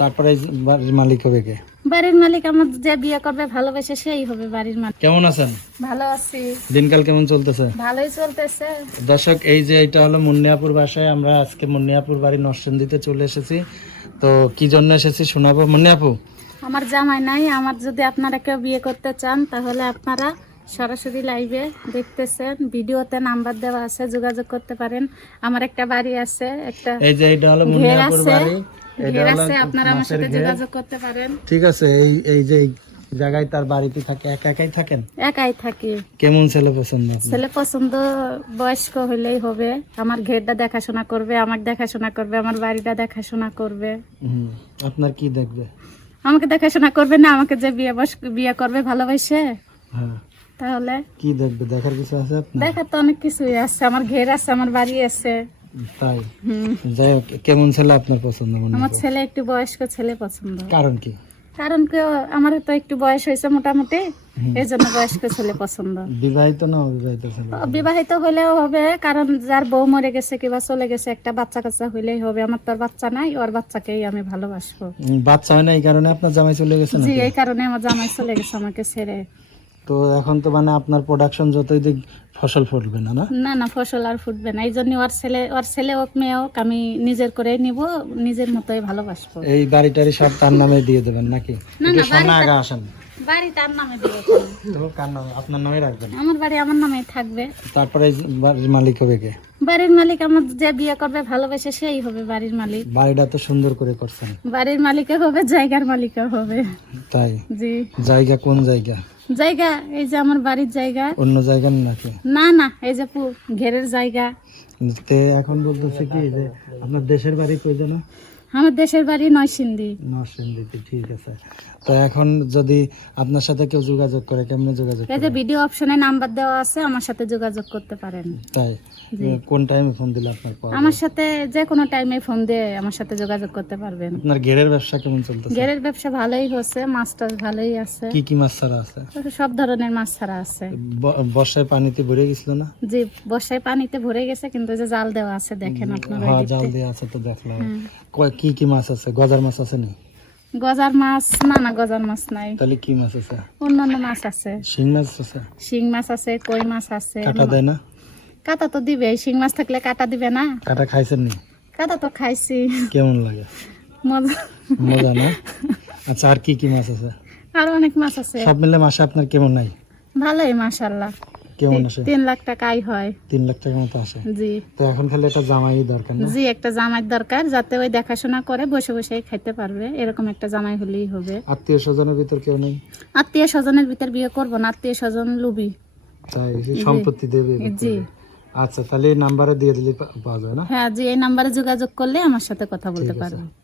তারপরে বাড়ির মালিক হবে কে? বাড়ির মালিক আমার যে বিয়ে করবে ভালোবেসে সেই হবে বাড়ির মালিক। কেমন আছেন? ভালো আছি। দিনকাল কেমন চলতেছে? ভালোই চলতেছে। দর্শক এই যে এটা হলো মুন্নিয়াপুর বাসায় আমরা আজকে মুন্নিয়াপুর বাড়ি নরসিংদীতে চলে এসেছি। তো কি জন্য এসেছি শোনাবো? মুন্নিয়াপু। আমার জামাই নাই আমার যদি আপনারা কেউ বিয়ে করতে চান তাহলে আপনারা সরাসরি লাইভে দেখতেছেন ভিডিওতে নাম্বার দেওয়া আছে যোগাযোগ করতে পারেন। আমার একটা বাড়ি আছে একটা এই যে এটা হলো মুন্নিয়াপুর বাড়ি। এটা আছে আপনারা আমার সাথে। যোগাযোগ করতে পারেন। ঠিক আছে এই এই যে জায়গায় তার বাড়িতে থাকে একা একাই থাকেন? একাই থাকি। কেমন ছেলে পছন্দ ছেলে পছন্দ বয়স্ক হলেই হবে। আমার ঘেরটা দেখাশোনা করবে আমার দেখাশোনা করবে আমার বাড়িটা দেখাশোনা করবে। আপনার কি দেখবে? আমাকে দেখাশোনা করবে না আমাকে যে বিয়ে বস বিয়ে করবে ভালোবাসে? হ্যাঁ। তাহলে? কি দেখবে? দেখার কিছু আছে আপনার? দেখার তো অনেক কিছুই আছে। আমার ঘের আছে আমার বাড়ি আছে। তাই? যাই হোক কেমন ছেলে আপনার পছন্দ মনে আমার ছেলে একটু বয়স্ক ছেলে পছন্দ। কারণ কি? কারণ কি আমার তো একটু বয়স হয়েছে মোটামুটি এই জন্য বয়স্ক ছেলে পছন্দ। বিবাহিত না অবিবাহিত ছেলে? বিবাহিত হলেও হবে কারণ যার বউ মরে গেছে কিংবা চলে গেছে একটা বাচ্চা কাচ্চা হইলেই হবে। আমার তো আর বাচ্চা নাই ওর বাচ্চাকেই আমি ভালোবাসবো। বাচ্চা হয় না এই কারণে আপনার জামাই চলে গেছে জি এই কারণে আমার জামাই চলে গেছে আমাকে ছেড়ে। তো এখন তো মানে আপনার প্রোডাকশন যতই দিক ফসল ফুটবে না না? না না ফসল আর ফুটবে না। এই জন্য ওর ছেলে ওর ছেলে হোক মেয়ে হোক আমি নিজের করে নিব নিজের মতোই ভালোবাসবো। এই বাড়ি টাড়ি সব তার নামে দিয়ে দেবেন নাকি? না, না, বাড়িটা- আগে আসেন। বাড়ি তার নামে দিব। তো কার নামে আপনার নামে রাখবেন? আমার বাড়ি আমার নামেই থাকবে। তারপরে বাড়ির মালিক হবে কে? বাড়ির মালিক আমার যে বিয়ে করবে ভালোবেসে সেই হবে বাড়ির মালিক। বাড়িটা তো সুন্দর করে করছেন। বাড়ির মালিকও হবে জায়গার মালিকও হবে। তাই? জি। জায়গা কোন জায়গা? জায়গা এই যে আমার বাড়ির জায়গা। অন্য জায়গা নাকি? না না এই যে ঘেরের জায়গা। তে এখন বলতেছে কি যে আপনার দেশের বাড়ি প্রয়োজন আমার দেশের বাড়ি নয়সিন্দি নরসিংদীতে ঠিক আছে। তো এখন যদি আপনার সাথে কেউ যোগাযোগ করে কেমনে যোগাযোগ এই যে ভিডিও অপশনে নাম্বার দেওয়া আছে আমার সাথে যোগাযোগ করতে পারেন। তাই? কোন টাইমে ফোন দিলে আপনার পাওয়া আমার সাথে যে কোনো টাইমে ফোন দিয়ে আমার সাথে যোগাযোগ করতে পারবেন। আপনার ঘেরের ব্যবসা কেমন চলতেছে? ঘেরের ব্যবসা ভালোই হচ্ছে মাছ টাছ ভালোই আছে। কি কি মাছ ছাড়া আছে? সব ধরনের মাছ ছাড়া আছে। বর্ষায় পানিতে ভরে গেছিল না? জি বর্ষায় পানিতে ভরে গেছে কিন্তু যে জাল দেওয়া আছে দেখেন আপনারা হ্যাঁ জাল দেওয়া আছে তো দেখলাম। কয়- কি কি মাছ আছে? গজার মাছ আছে নি? গজার মাছ না না গজার মাছ নাই। তাহলে কি মাছ আছে? অন্যান্য মাছ আছে। শিং মাছ আছে? শিং মাছ আছে কই মাছ আছে কাটা দেয় না? কাটা তো দিবে শিং মাছ থাকলে কাটা দিবে না। কাটা খাইছেন নি? কাটা তো খাইছি। কেমন লাগে? মজা। মজা না? আচ্ছা আর কি কি মাছ আছে? আর অনেক মাছ আছে। সব মিলে মাসে আপনার কেমন নাই? ভালোই মাশাল্লাহ কেমন আসে? তিন লাখ টাকা আয় হয়। তিন লাখ টাকার মতো আসে? জি। তো এখন খালি একটা জামাই দরকার না? জি একটা জামাই দরকার যাতে ওই দেখাশোনা করে বসে বসে খাইতে পারবে। এরকম একটা জামাই হলেই হবে। আত্মীয় স্বজনের ভিতর কেউ নেই? আত্মীয় স্বজনের ভিতর বিয়ে করব না আত্মীয় স্বজন লুবি। তাই সম্পত্তি দেবে জি। আচ্ছা তাহলে এই নাম্বারে দিয়ে দিলে পাওয়া যায় না? হ্যাঁ জি এই নাম্বারে যোগাযোগ করলে আমার সাথে কথা বলতে পারবে।